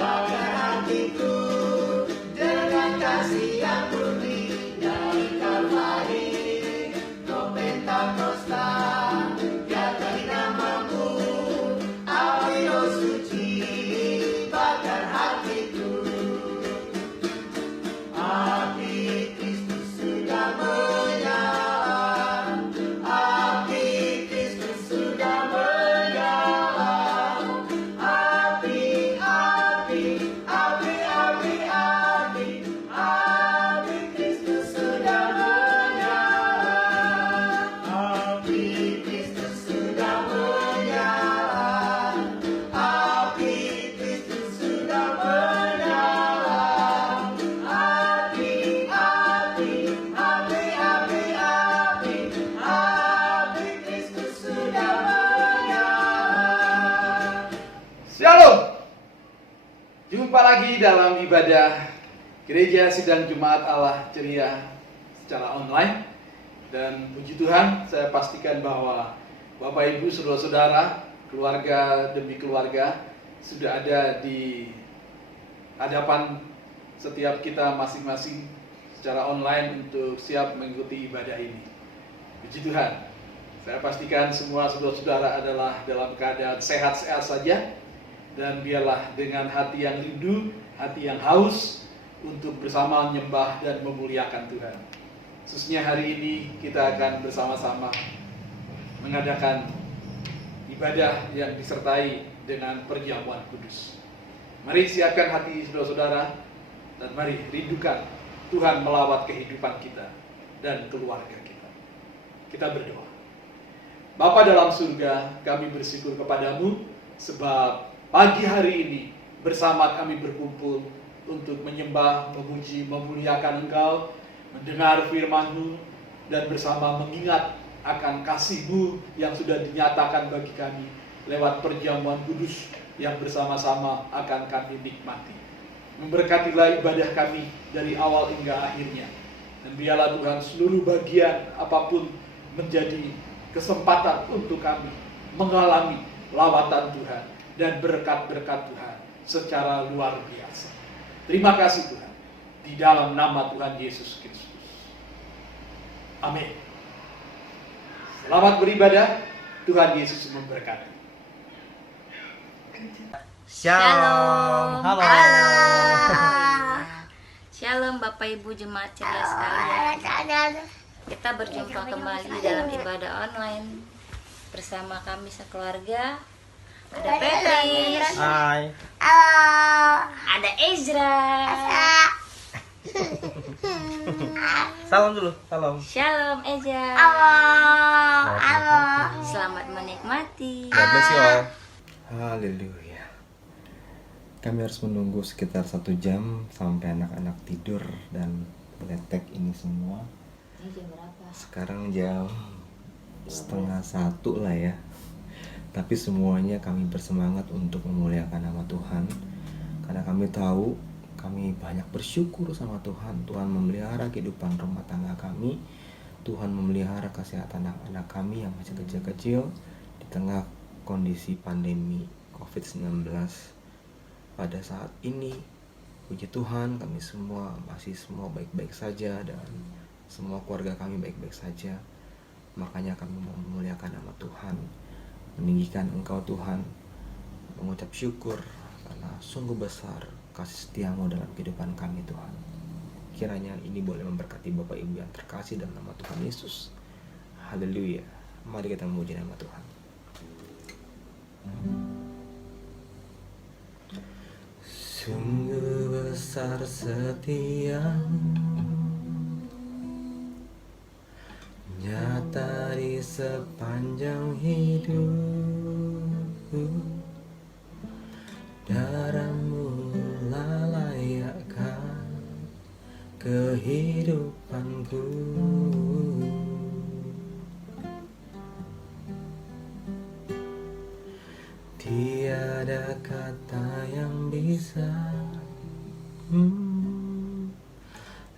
Bakar hatiku dengan kasih yang murni dari Kalvari, kau Pentakosta, biarkan namamu, api roh suci, bakar hatiku. Api Kristus sudah menyala, api Kristus sudah menyala, api, api, api, api, api, api Kristus sudah menyala, api Kristus sudah menyala, api Kristus sudah menyala, api, api, api, api, api, api Kristus sudah menyala. Shalom. Jumpa lagi dalam ibadah Gereja Sidang Jemaat Allah Ceria secara online. Dan puji Tuhan, saya pastikan bahwa Bapak Ibu, saudara-saudara, keluarga demi keluarga sudah ada di hadapan setiap kita masing-masing secara online untuk siap mengikuti ibadah ini. Puji Tuhan. Saya pastikan semua saudara-saudara adalah dalam keadaan sehat-sehat saja. Dan biarlah dengan hati yang rindu, hati yang haus untuk bersama menyembah dan memuliakan Tuhan. Khususnya hari ini kita akan bersama-sama mengadakan ibadah yang disertai dengan perjamuan kudus. Mari siapkan hati saudara-saudara dan mari rindukan Tuhan melawat kehidupan kita dan keluarga kita. Kita berdoa. Bapa dalam surga, kami bersyukur kepadamu sebab pagi hari ini bersama kami berkumpul untuk menyembah, memuji, memuliakan Engkau, mendengar firman-Mu, dan bersama mengingat akan kasih-Mu yang sudah dinyatakan bagi kami lewat perjamuan kudus yang bersama-sama akan kami nikmati. Memberkatilah ibadah kami dari awal hingga akhirnya. Dan biarlah Tuhan seluruh bagian apapun menjadi kesempatan untuk kami mengalami lawatan Tuhan dan berkat-berkat Tuhan secara luar biasa. Terima kasih Tuhan, di dalam nama Tuhan Yesus Kristus. Amin. Selamat beribadah, Tuhan Yesus memberkati. Shalom. Halo. Shalom Bapak Ibu Jemaat Ceria sekalian. Kita berjumpa kembali dalam ibadah online bersama kami sekeluarga. Ada Petris, Hai. ada Ezra. Salam dulu, salam. Shalom Ezra. Selamat menikmati. God bless you all. Haleluya. Kami harus menunggu sekitar 1 jam sampai anak-anak tidur dan meletek ini semua. Ini jam berapa? Sekarang jam 12:30 lah ya. Tapi semuanya kami bersemangat untuk memuliakan nama Tuhan. Karena kami tahu, kami banyak bersyukur sama Tuhan. Tuhan memelihara kehidupan rumah tangga kami. Tuhan memelihara kesehatan anak-anak kami yang masih kecil-kecil di tengah kondisi pandemi COVID-19 pada saat ini. Puji Tuhan, kami semua masih baik-baik saja dan semua keluarga kami baik-baik saja. Makanya kami mau memuliakan nama Tuhan, meninggikan Engkau Tuhan, mengucap syukur karena sungguh besar kasih setiamu dalam kehidupan kami Tuhan. Kiranya ini boleh memberkati Bapak Ibu yang terkasih dalam nama Tuhan Yesus. Haleluya. Mari kita memuji nama Tuhan. Sungguh besar setiamu, nyata di sepanjang hidup. Darahmu layakkan kehidupanku. Tiada kata yang bisa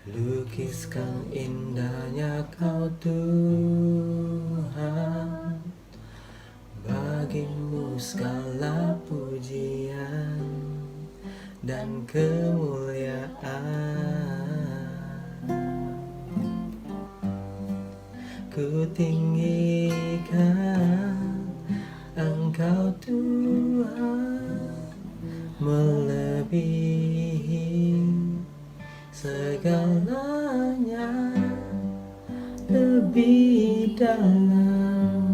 lukiskan indahnya Kau Tuhan. Bagimu segala puji dan kemuliaan. Ku tinggikan Engkau Tuhan, melebihi segalanya, lebih dalam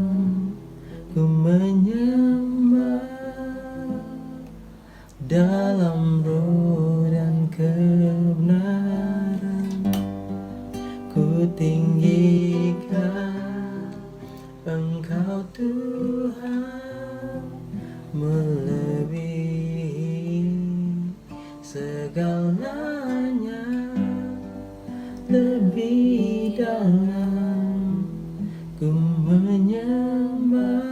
ku menyembah dalam roh dan kebenaran. Ku tinggikan Engkau Tuhan, melebihi segalanya, lebih dalam ku menyembah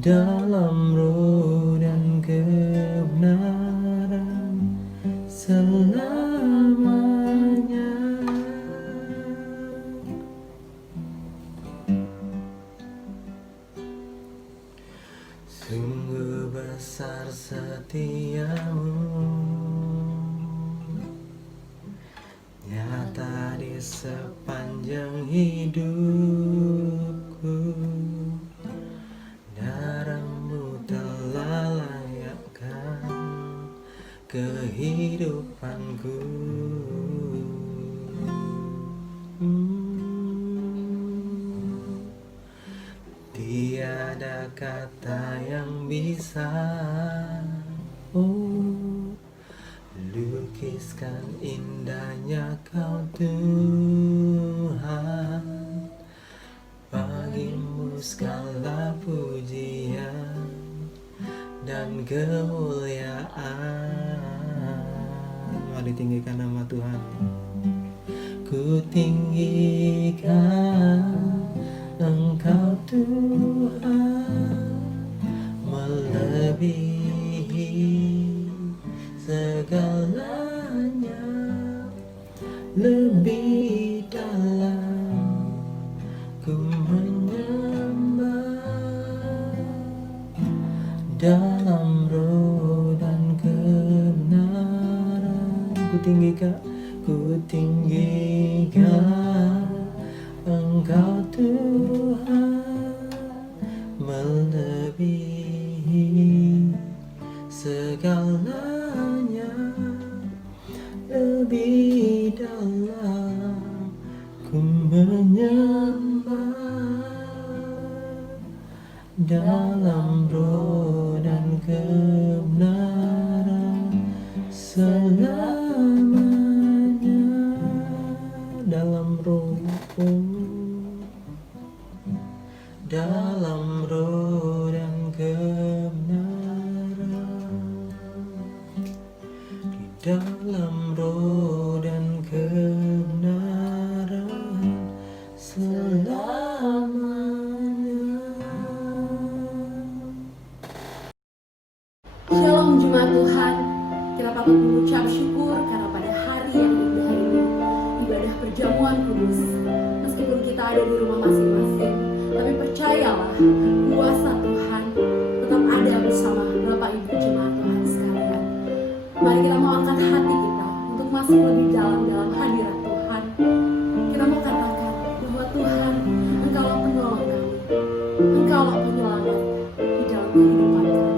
dalam roh dan kebenaran selamanya. Sungguh besar setiamu, nyata di sepanjang hidupku. Darahmu telah layakkan kehidupanku. Tiada kata yang bisa lukiskan indahnya Kau Tuhan. Bagimu segala pujian dan kemuliaan. Mari tinggikan nama Tuhan. Ku tinggikan Engkau Tuhan, melebihi segalanya, lebih dalam ku menyembah dalam roh dan kebenaran. Ku tinggikan Engkau Tuhan, melebihi segalanya, lebih dalam ku menyembah dalam roh dan kebenaran selamanya. Dalam roh, dalam roh dan kebenaran, di dalam roh dan kebenaran selamanya. Shalom jemaat Tuhan, kita patut mengucap syukur karena pada hari yang indah ini ibadah perjamuan kudus. Meskipun kita ada di rumah masing-masing, tapi percayalah kuasa Tuhan tetap ada bersama Bapak Ibu jemaat Tuhan sekalian. Mari kita mau angkat hati kita untuk masuk lebih dalam hadirat Tuhan. Kita mau katakan bahwa Tuhan, Engkaulah penolong kami, Engkaulah penyelamat di dalam kehidupan kami.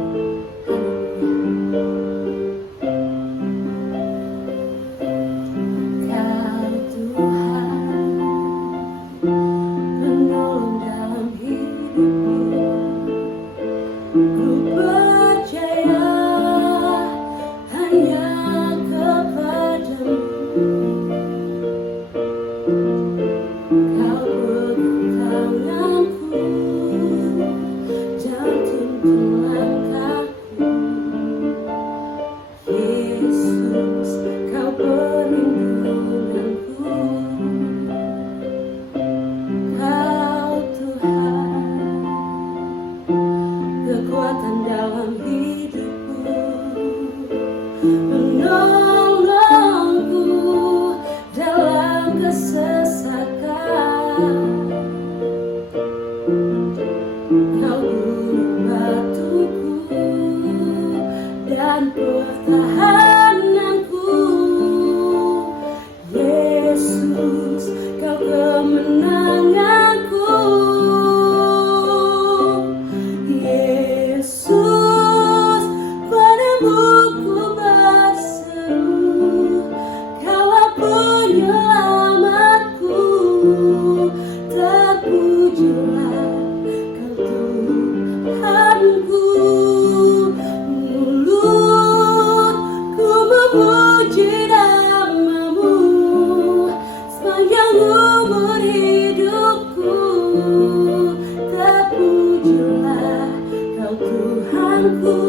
Kau Tuhanku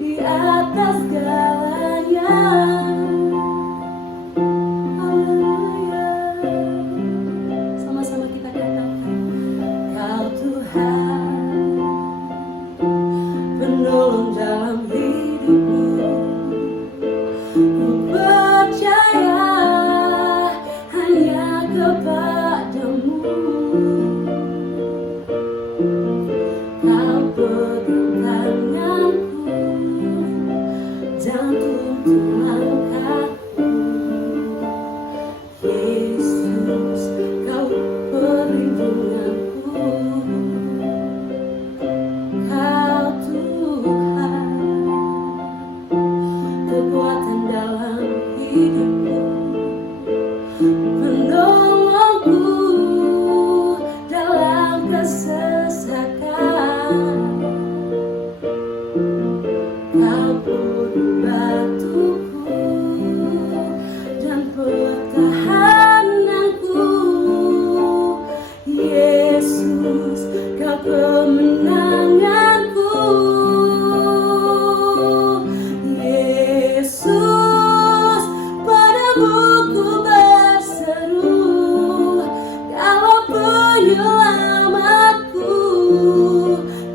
di atas segalanya. Haleluya. Sama-sama kita katakan, Kau Tuhan, penolong dalam hidupku. Ku percaya hanya kepadamu. Kau pegang tanganku dan tuntun langkahku. Yesus, Kau perlindunganku. Kau Tuhan, kekuatan dalam hidupku, penolongku dalam kesesakan. Kau pun batuku dan pertahananku. Yesus, Kau kemenanganku. Yesus, padamu ku berseru, Kau penyelamatku.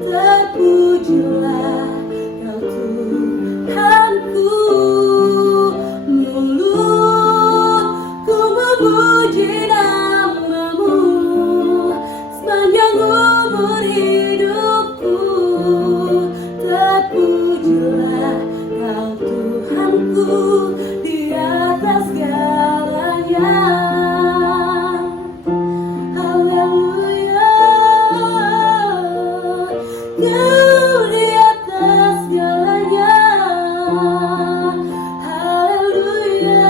Terpujilah Kau Tuhanku. Mulutku memuji namamu sepanjang umur hidupku. Terpujilah Kau Tuhanku di atas segalanya. Haleluya. Kau di atas segalanya. Haleluya.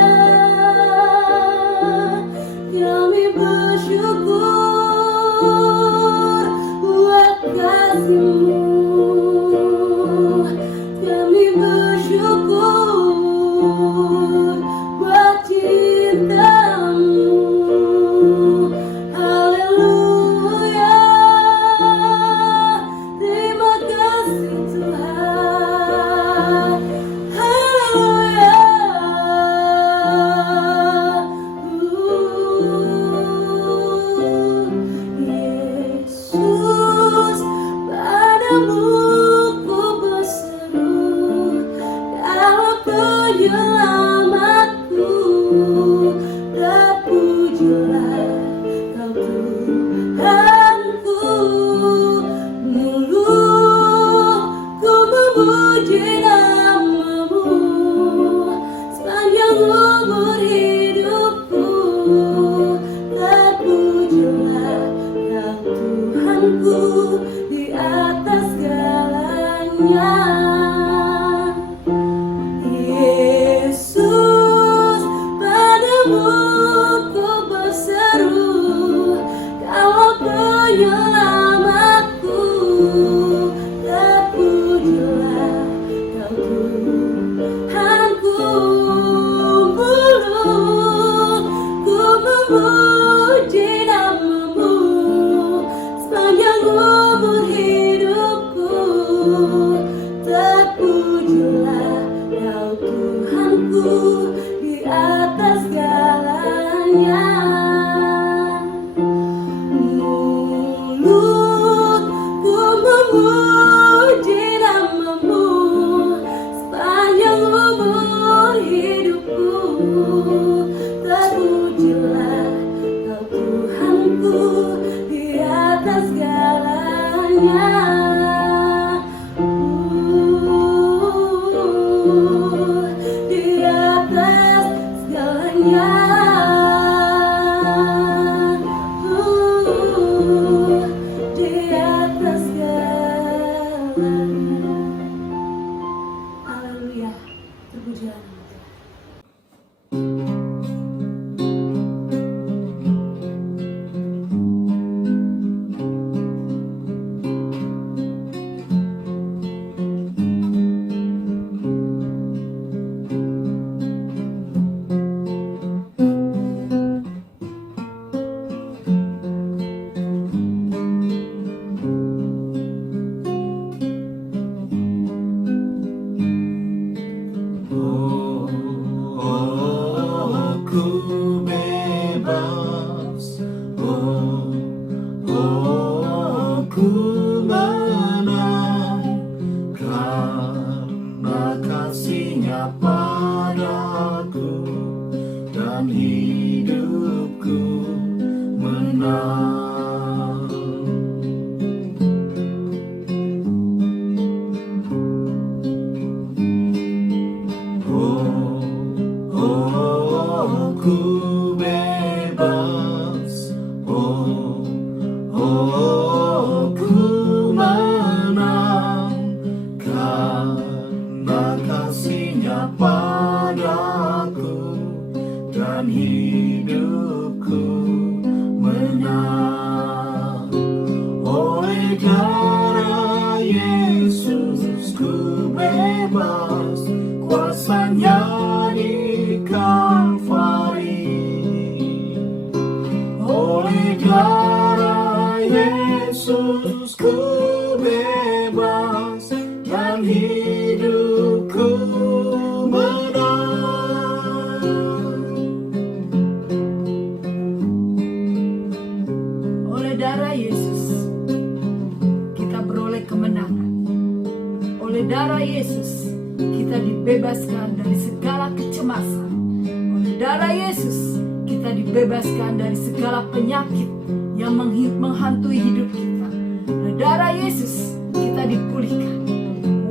Kami bersyukur buat kasih-Mu. Kami bersyukur buat cinta-Mu. Haleluya. Terima kasih Tuhan. Haleluya. Yesus, padamu ku berseru, Kau penyelamatku. Terpujilah Kau Tuhanku. Mulutku memuji namamu sepanjang umur hidupku. Terpujilah Kau Tuhanku di atas segala. dan hidupku menang. Oleh darah Yesus kita beroleh kemenangan. Oleh darah Yesus kita dibebaskan dari segala kecemasan. Oleh darah Yesus kita dibebaskan dari segala penyakit yang menghantui hidup kita. Oleh darah Yesus kita dipulihkan.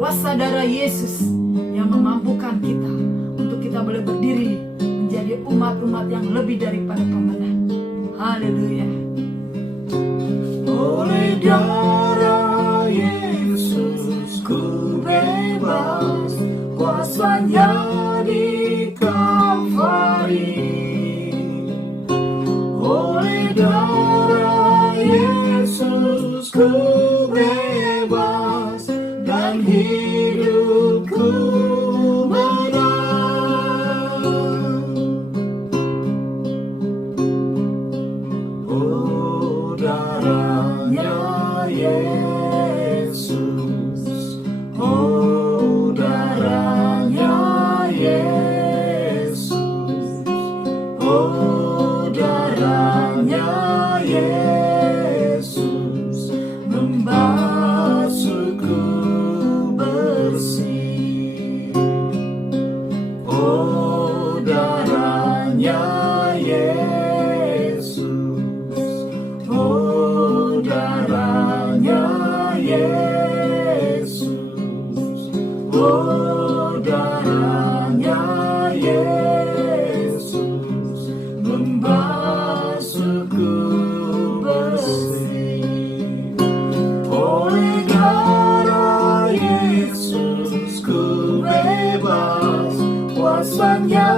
Kuasa darah Yesus yang memampukan kita untuk kita boleh berdiri menjadi umat-umat yang lebih daripada pemenang. Haleluya. Oleh darah Yesus ku bebas, kuasanya di Kalvari. Oleh darah Yesus ku bebas dan hidupku menang. Oh, darahnya Yesus, oh, darahnya Yesus, oh, darahnya Yesus membasuhku bersih. Oh, darahnya Yesus, oh, darahnya Yesus, oh, darahnya Yesus membasuhku bersih. Oleh darah Yesus ku bebas, kuasanya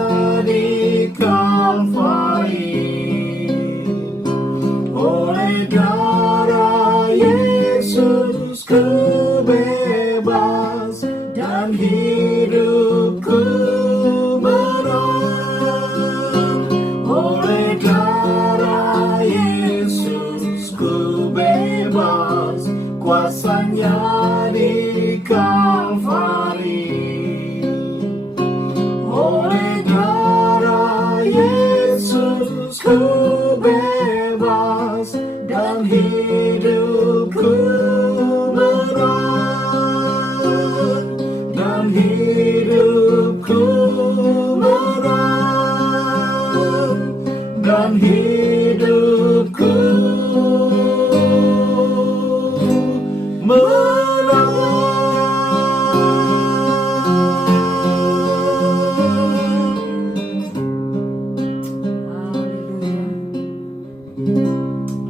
di Kalvari. Oleh darah Yesus ku bebas dan hidupku menang. Oleh darah Yesus ku bebas, kuasanya di Kalvari. Oleh darah Yesus ku bebas dan hidupku menang. Dan hidupku menang. Dan hidupku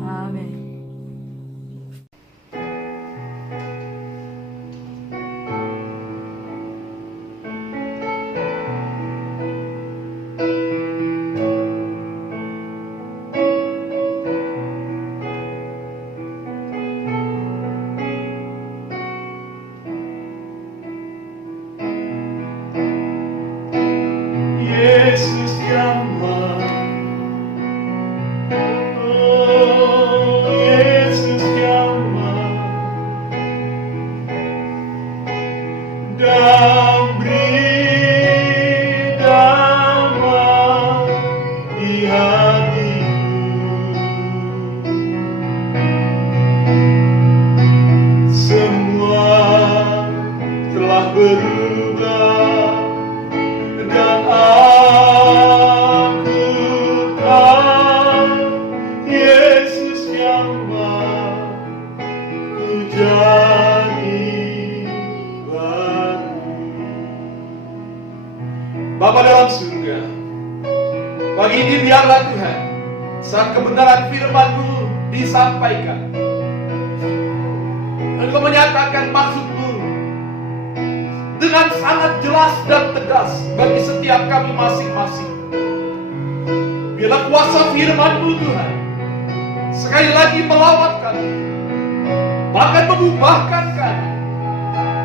Amin. Yesus jamah, oh Yesus jamah, dan beri damai di hatiku. Semua telah berubah dan aku tahu Yesus jamah ku jadi baru. Bapa dalam surga, pagi ini biarlah Tuhan saat kebenaran firman-Mu disampaikan, Engkau menyatakan maksud-Mu dengan sangat jelas dan tegas bagi setiap kami masing-masing. Biarlah kuasa firman-Mu Tuhan sekali lagi melawat kami, bahkan mengubahkan kami,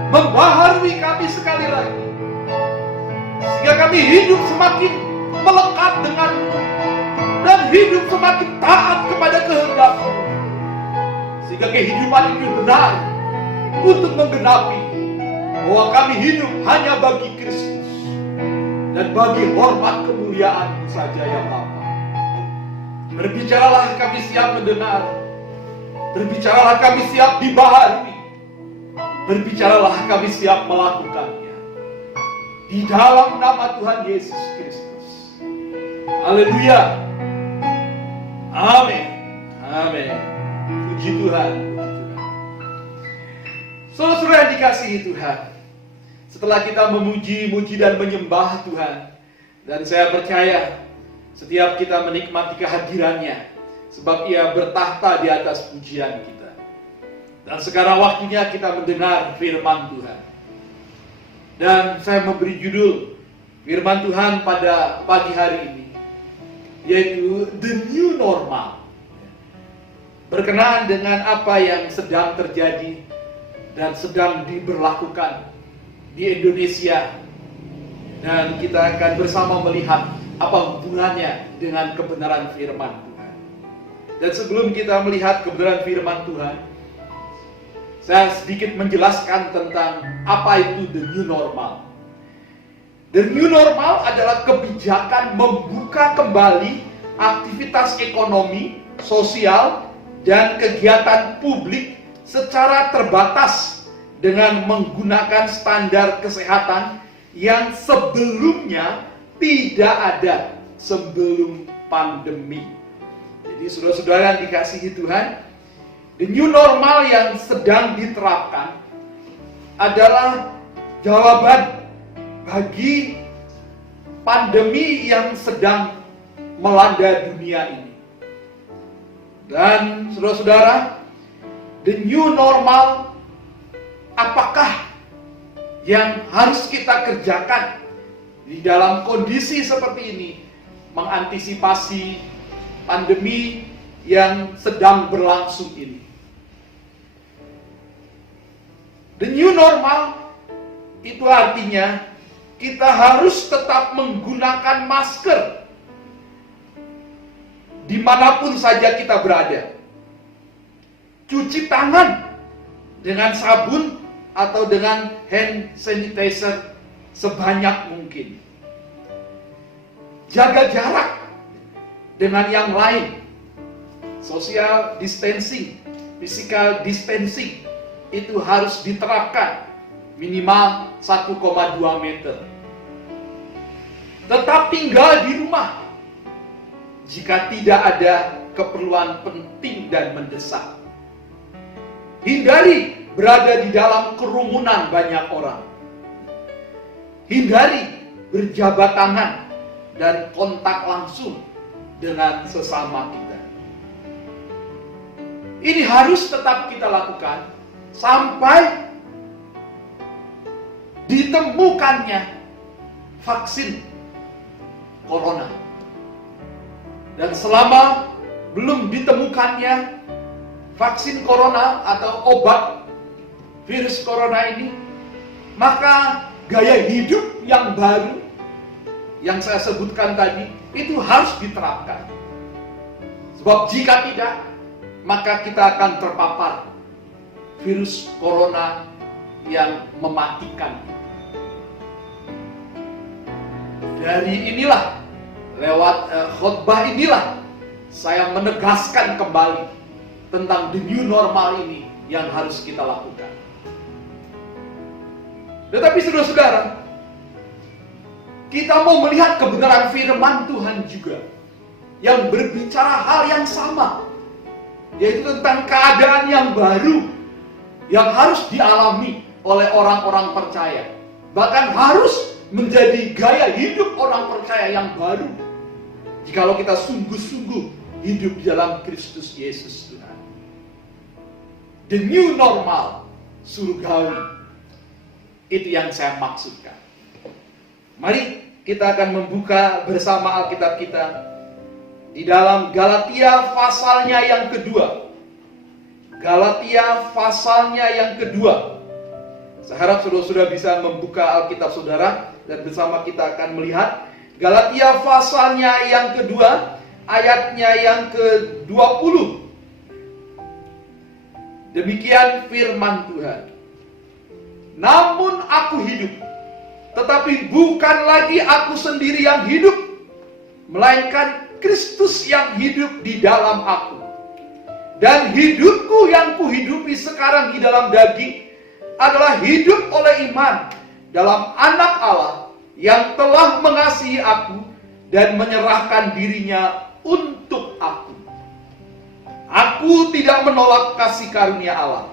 membaharui kami sekali lagi, sehingga kami hidup semakin melekat dengan-Mu dan hidup semakin taat kepada kehendak-Mu, sehingga kehidupan ini benar untuk menggenapi bahwa kami hidup hanya bagi Kristus dan bagi hormat kemuliaan-Mu saja ya Bapa. Berbicaralah kami siap mendengar, berbicaralah kami siap dibaharui, berbicaralah kami siap melakukannya. Di dalam nama Tuhan Yesus Kristus. Haleluya. Amin. Amin. Puji Tuhan. Saudara-saudara yang dikasihi Tuhan, setelah kita memuji dan menyembah Tuhan, dan saya percaya setiap kita menikmati kehadirannya, sebab Ia bertahta di atas pujian kita. Dan sekarang waktunya kita mendengar firman Tuhan. Dan saya memberi judul firman Tuhan pada pagi hari ini, yaitu The New Normal. Berkenaan dengan apa yang sedang terjadi dan sedang diberlakukan di Indonesia. Dan kita akan bersama melihat apa hubungannya dengan kebenaran firman Tuhan. Dan sebelum kita melihat kebenaran firman Tuhan, saya sedikit menjelaskan tentang apa itu the new normal. The new normal adalah kebijakan membuka kembali aktivitas ekonomi, sosial, dan kegiatan publik secara terbatas dengan menggunakan standar kesehatan yang sebelumnya tidak ada sebelum pandemi. Jadi saudara-saudara yang dikasihi Tuhan, the new normal yang sedang diterapkan adalah jawaban bagi pandemi yang sedang melanda dunia ini. Dan saudara-saudara, the new normal apakah yang harus kita kerjakan di dalam kondisi seperti ini, mengantisipasi pandemi yang sedang berlangsung ini? The new normal itu artinya kita harus tetap menggunakan masker dimanapun saja kita berada. Cuci tangan dengan sabun atau dengan hand sanitizer sebanyak mungkin. Jaga jarak dengan yang lain. Social distancing, physical distancing itu harus diterapkan minimal 1,2 meter. Tetap tinggal di rumah jika tidak ada keperluan penting dan mendesak. Hindari berada di dalam kerumunan banyak orang. Hindari berjabat tangan dan kontak langsung dengan sesama kita. Ini harus tetap kita lakukan sampai ditemukannya vaksin corona. Dan selama belum ditemukannya vaksin corona atau obat virus corona ini, maka gaya hidup yang baru yang saya sebutkan tadi itu harus diterapkan. Sebab jika tidak, maka kita akan terpapar virus corona yang mematikan. Dari inilah, lewat khotbah inilah, saya menegaskan kembali tentang the new normal ini yang harus kita lakukan. Tetapi saudara-saudara, kita mau melihat kebenaran firman Tuhan juga yang berbicara hal yang sama, yaitu tentang keadaan yang baru yang harus dialami oleh orang-orang percaya, bahkan harus menjadi gaya hidup orang percaya yang baru jikalau kita sungguh-sungguh hidup di dalam Kristus Yesus Tuhan. The new normal surgawi, itu yang saya maksudkan. Mari kita akan membuka bersama Alkitab kita di dalam Galatia pasalnya yang kedua. Galatia pasalnya yang kedua. Saya harap saudara-saudara bisa membuka Alkitab saudara dan bersama kita akan melihat Galatia pasalnya yang kedua, ayatnya yang ke-20. Demikian firman Tuhan. Namun aku hidup, tetapi bukan lagi aku sendiri yang hidup, melainkan Kristus yang hidup di dalam aku. Dan hidupku yang kuhidupi sekarang di dalam daging adalah hidup oleh iman dalam Anak Allah yang telah mengasihi aku dan menyerahkan dirinya untuk aku. Aku tidak menolak kasih karunia Allah,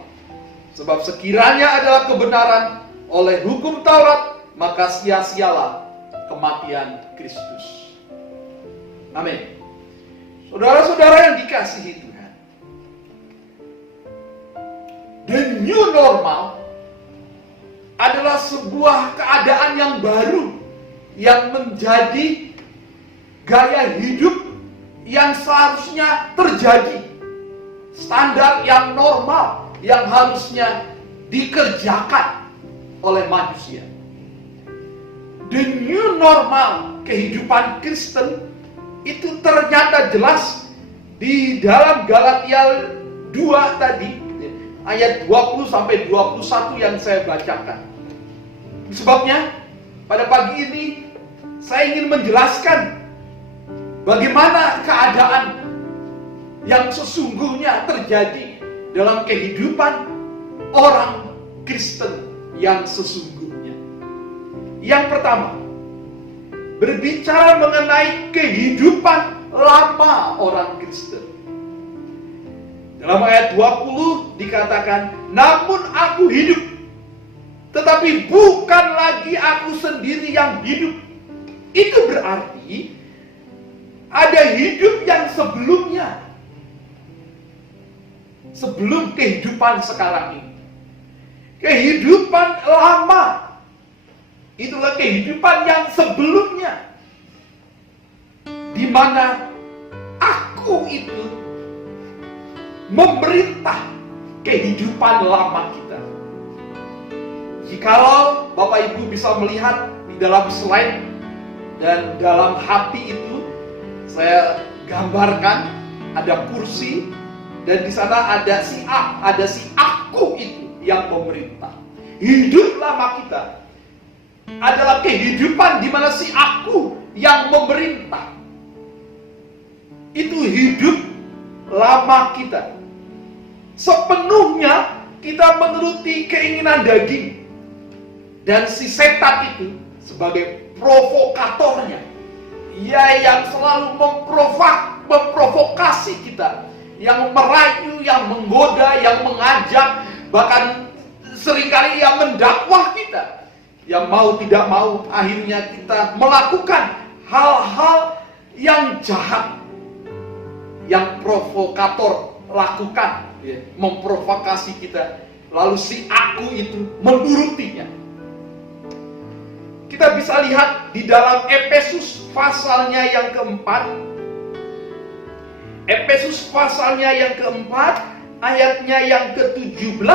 sebab sekiranya adalah kebenaran oleh hukum Taurat, maka sia-sialah kematian Kristus. Amin. Saudara-saudara yang dikasihi Tuhan, the new normal adalah sebuah keadaan yang baru yang menjadi gaya hidup yang seharusnya terjadi. Standar yang normal yang harusnya dikerjakan oleh manusia. The new normal kehidupan Kristen itu ternyata jelas di dalam Galatia 2 tadi, ayat 20 sampai 21 yang saya bacakan. Sebabnya pada pagi ini saya ingin menjelaskan bagaimana keadaan yang sesungguhnya terjadi dalam kehidupan orang Kristen yang sesungguhnya. Yang pertama, berbicara mengenai kehidupan lama orang Kristen. Dalam ayat 20 dikatakan, namun aku hidup, tetapi bukan lagi aku sendiri yang hidup. Itu berarti ada hidup yang sebelumnya, sebelum kehidupan sekarang ini. Kehidupan lama, itulah kehidupan yang sebelumnya, di mana aku itu memerintah kehidupan lama kita. Jikalau Bapak Ibu bisa melihat di dalam slide dan dalam hati itu, saya gambarkan ada kursi dan di sana ada si A, ada si aku itu yang memerintah. Hidup lama kita adalah kehidupan di mana si aku yang memerintah. Itu hidup lama kita. Sepenuhnya kita menuruti keinginan daging. Dan si setan itu sebagai provokatornya, ia yang selalu memprovokasi kita, yang merayu, yang menggoda, yang mengajak, bahkan seringkali ia mendakwah kita. Yang mau tidak mau akhirnya kita melakukan hal-hal yang jahat, yang provokator lakukan, ya, memprovokasi kita. Lalu si aku itu menurutinya. Kita bisa lihat di dalam Efesus pasalnya yang keempat. Efesus pasalnya yang keempat, ayatnya yang ke-17.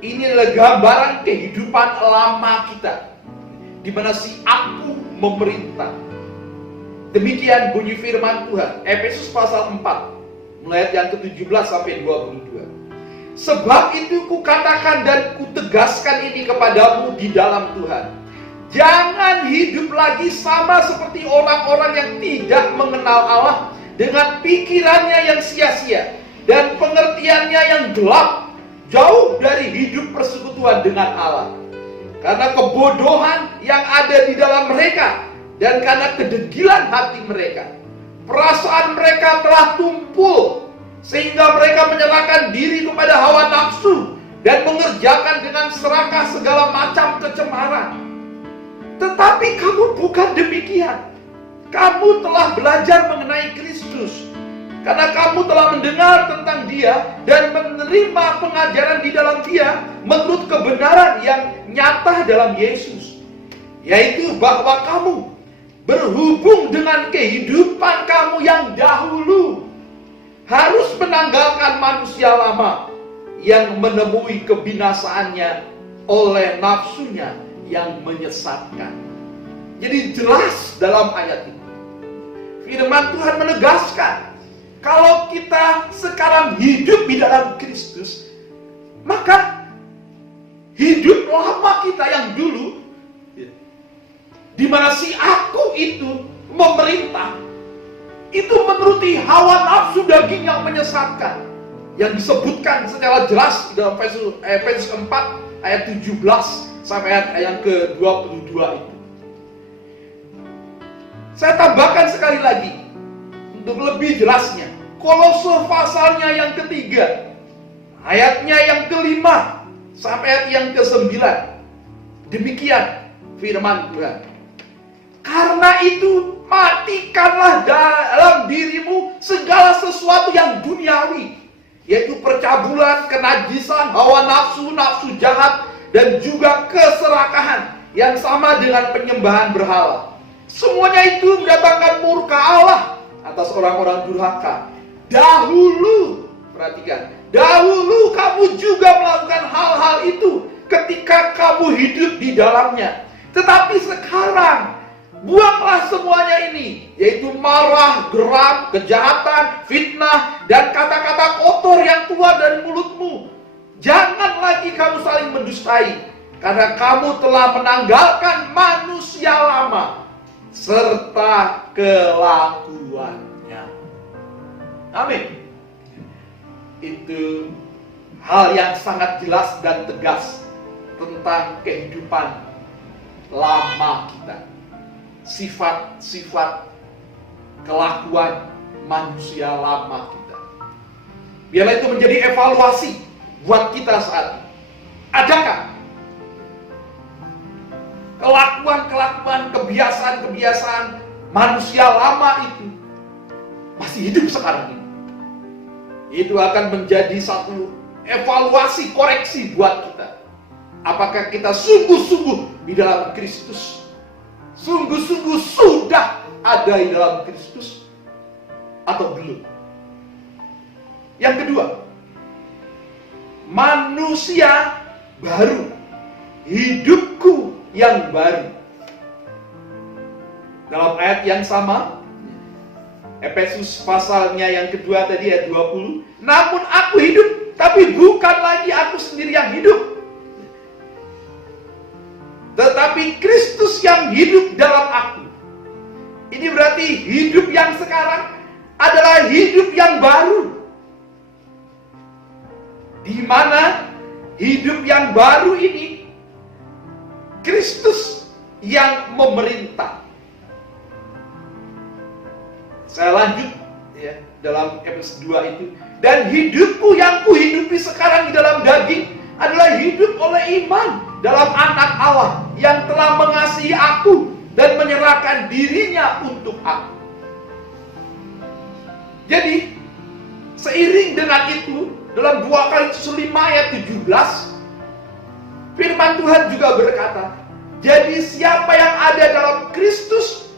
Ini adalah gambaran kehidupan lama kita, di mana si aku memerintah. Demikian bunyi firman Tuhan, Efesus pasal 4, mulai ayat yang ke-17 sampai 22. Sebab itu kukatakan dan kutegaskan ini kepadamu di dalam Tuhan. Jangan hidup lagi sama seperti orang-orang yang tidak mengenal Allah, dengan pikirannya yang sia-sia dan pengertiannya yang gelap, jauh dari hidup persekutuan dengan Allah. Karena kebodohan yang ada di dalam mereka dan karena kedegilan hati mereka, perasaan mereka telah tumpul sehingga mereka menyerahkan diri kepada hawa nafsu dan mengerjakan dengan serakah segala macam kecemaran. Tetapi kamu bukan demikian. Kamu telah belajar mengenai Kristus, karena kamu telah mendengar tentang Dia dan menerima pengajaran di dalam Dia menurut kebenaran yang nyata dalam Yesus, yaitu bahwa kamu berhubung dengan kehidupan kamu yang dahulu harus menanggalkan manusia lama yang menemui kebinasaannya oleh nafsunya yang menyesatkan. Jadi jelas dalam ayat ini firman Tuhan menegaskan, kalau kita sekarang hidup di dalam Kristus, maka hidup lama kita yang dulu, di mana si aku itu memerintah, itu menuruti hawa nafsu daging yang menyesatkan, yang disebutkan secara jelas di dalam Efesus 4 ayat 17 sampai ayat yang ke-22 itu. Saya tambahkan sekali lagi untuk lebih jelasnya, Kolose pasalnya yang ketiga, ayatnya yang kelima sampai ayat yang ke-9. Demikian firman Tuhan. Karena itu matikanlah dalam dirimu segala sesuatu yang duniawi, yaitu percabulan, kenajisan, hawa nafsu, nafsu jahat, dan juga keserakahan yang sama dengan penyembahan berhala. Semuanya itu mendatangkan murka Allah atas orang-orang durhaka. Dahulu, perhatikan, dahulu kamu juga melakukan hal-hal itu ketika kamu hidup di dalamnya. Tetapi sekarang, buanglah semuanya ini, yaitu marah, geram, kejahatan, fitnah, dan kata-kata kotor yang keluar dari mulutmu. Jangan lagi kamu saling mendustai, karena kamu telah menanggalkan manusia lama serta kelakuannya. Amin. Itu hal yang sangat jelas dan tegas tentang kehidupan lama kita. Sifat-sifat kelakuan manusia lama kita. Biarlah itu menjadi evaluasi buat kita saat ini. Adakah kelakuan-kelakuan, kebiasaan-kebiasaan manusia lama itu masih hidup sekarang ini? Itu akan menjadi satu evaluasi koreksi buat kita. Apakah kita sungguh-sungguh di dalam Kristus? Sungguh-sungguh sudah ada di dalam Kristus atau belum? Yang kedua, manusia baru, hidupku yang baru. Dalam ayat yang sama, Efesus pasalnya yang kedua tadi ayat 20, namun aku hidup, tapi bukan lagi aku sendiri yang hidup, tetapi Kristus yang hidup dalam aku. Ini berarti hidup yang sekarang adalah hidup yang baru. Di mana hidup yang baru ini Kristus yang memerintah. Saya lanjut ya, dalam Efesus 2 itu. Dan hidupku yang kuhidupi sekarang di dalam daging adalah hidup oleh iman dalam anak Allah yang telah mengasihi aku dan menyerahkan dirinya untuk aku. Jadi seiring dengan itu, dalam 2 Korintus 5 ayat 17, firman Tuhan juga berkata, jadi siapa yang ada dalam Kristus,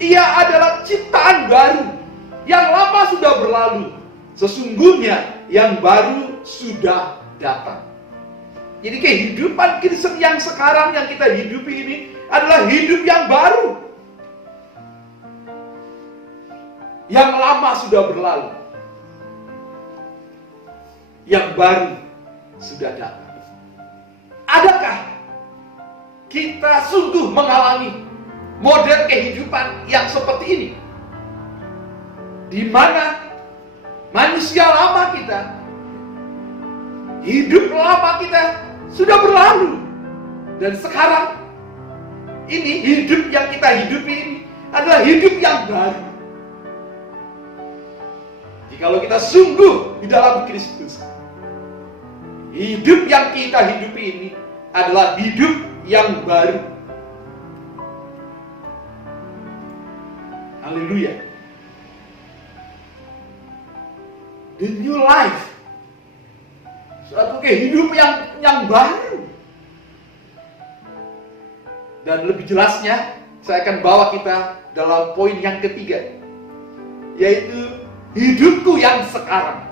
ia adalah ciptaan baru. Yang lama sudah berlalu, sesungguhnya yang baru sudah datang. Jadi kehidupan Kristen yang sekarang yang kita hidupi ini adalah hidup yang baru. Yang lama sudah berlalu, yang baru sudah datang. Adakah kita sungguh mengalami model kehidupan yang seperti ini? Di mana manusia lama kita, hidup lama kita sudah berlalu, dan sekarang ini hidup yang kita hidupi ini adalah hidup yang baru. Jikalau kita sungguh di dalam Kristus, hidup yang kita hidupi ini adalah hidup yang baru. Haleluya. The new life. Suatu kehidupan yang baru. Dan lebih jelasnya, saya akan bawa kita dalam poin yang ketiga, yaitu hidupku yang sekarang.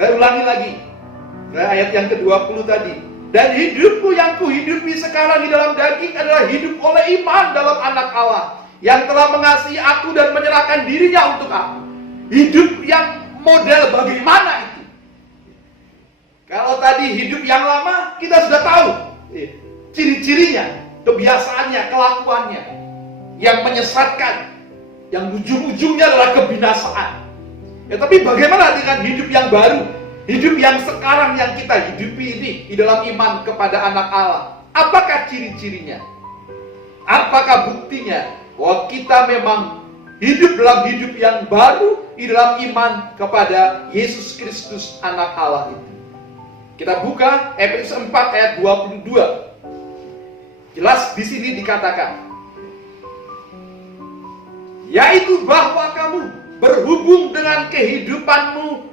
Saya ulangi lagi, ayat yang ke-20 tadi. Dan hidupku yang kuhidupi sekarang di dalam daging adalah hidup oleh iman dalam anak Allah yang telah mengasihi aku dan menyerahkan dirinya untuk aku. Hidup yang model bagaimana itu? Kalau tadi hidup yang lama, kita sudah tahu ciri-cirinya, kebiasaannya, kelakuannya yang menyesatkan, yang ujung-ujungnya adalah kebinasaan. Ya, tapi bagaimana dengan hidup yang baru? Hidup yang sekarang yang kita hidupi ini di dalam iman kepada anak Allah. Apakah ciri-cirinya? Apakah buktinya bahwa kita memang hidup dalam hidup yang baru di dalam iman kepada Yesus Kristus anak Allah itu? Kita buka Efesus 4 ayat 22. Jelas di sini dikatakan, yaitu bahwa kamu berhubung dengan kehidupanmu,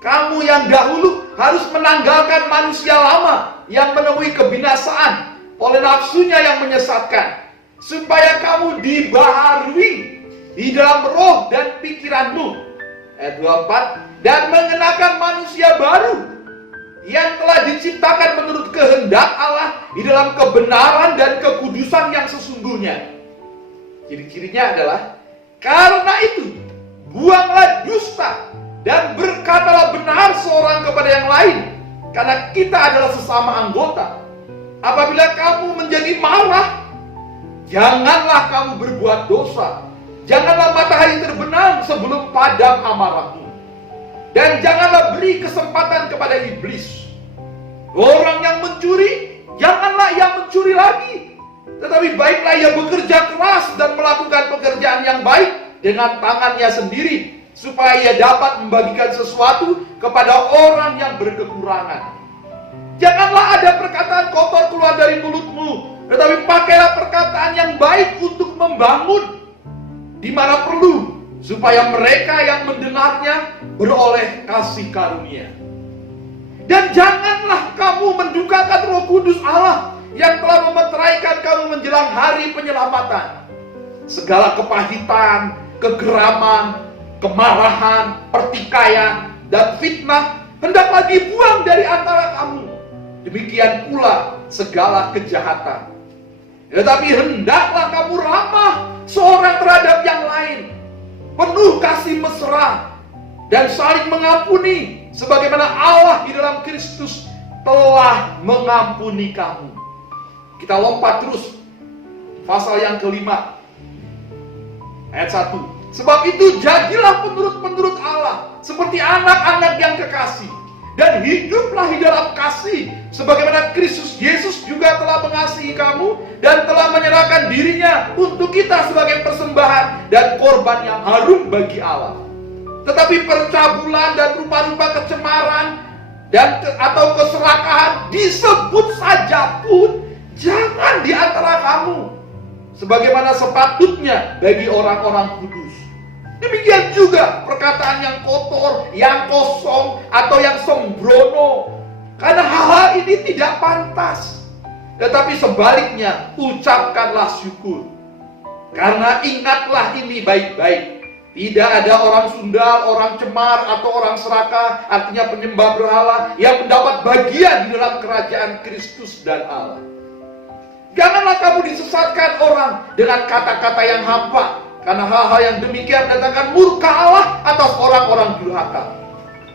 kamu yang dahulu harus menanggalkan manusia lama yang menemui kebinasaan oleh nafsunya yang menyesatkan, supaya kamu dibaharui di dalam roh dan pikiranmu. Ayat 24, dan mengenakan manusia baru yang telah diciptakan menurut kehendak Allah di dalam kebenaran dan kekudusan yang sesungguhnya. Ciri-cirinya adalah, karena itu buanglah dusta dan berkatalah benar seorang kepada yang lain, karena kita adalah sesama anggota. Apabila kamu menjadi marah, janganlah kamu berbuat dosa. Janganlah matahari terbenam sebelum padam amarahmu. Dan janganlah beri kesempatan kepada iblis. Orang yang mencuri, janganlah ia mencuri lagi. Tetapi baiklah ia bekerja keras dan melakukan pekerjaan yang baik dengan tangannya sendiri, supaya ia dapat membagikan sesuatu kepada orang yang berkekurangan. Janganlah ada perkataan kotor keluar dari mulutmu, tetapi pakailah perkataan yang baik untuk membangun di mana perlu, supaya mereka yang mendengarnya beroleh kasih karunia. Dan janganlah kamu mendukakan Roh Kudus Allah yang telah memeteraikan kamu menjelang hari penyelamatan. Segala kepahitan, kegeraman, kemarahan, pertikaian, dan fitnah hendaklah dibuang dari antara kamu. Demikian pula segala kejahatan. Tetapi hendaklah kamu ramah seorang terhadap yang lain, penuh kasih mesra, dan saling mengampuni, sebagaimana Allah di dalam Kristus telah mengampuni kamu. Kita lompat terus, pasal yang kelima, ayat 1. Sebab itu jadilah penurut-penurut Allah, seperti anak-anak yang kekasih, dan hiduplah di dalam kasih, sebagaimana Kristus Yesus juga telah mengasihi kamu, dan telah menyerahkan dirinya untuk kita sebagai persembahan dan korban yang harum bagi Allah. Tetapi percabulan dan rupa-rupa kecemaran atau keserakahan disebut saja pun jangan di antara kamu, sebagaimana sepatutnya bagi orang-orang kudus. Demikian juga perkataan yang kotor, yang kosong, atau yang sembrono, karena hal-hal ini tidak pantas. Tetapi sebaliknya, ucapkanlah syukur. Karena ingatlah ini baik-baik, tidak ada orang sundal, orang cemar, atau orang serakah, artinya penyembah berhala, yang mendapat bagian di dalam kerajaan Kristus dan Allah. Janganlah kamu disesatkan orang dengan kata-kata yang hampa, karena hal-hal yang demikian mendatangkan murka Allah atas orang-orang durhaka.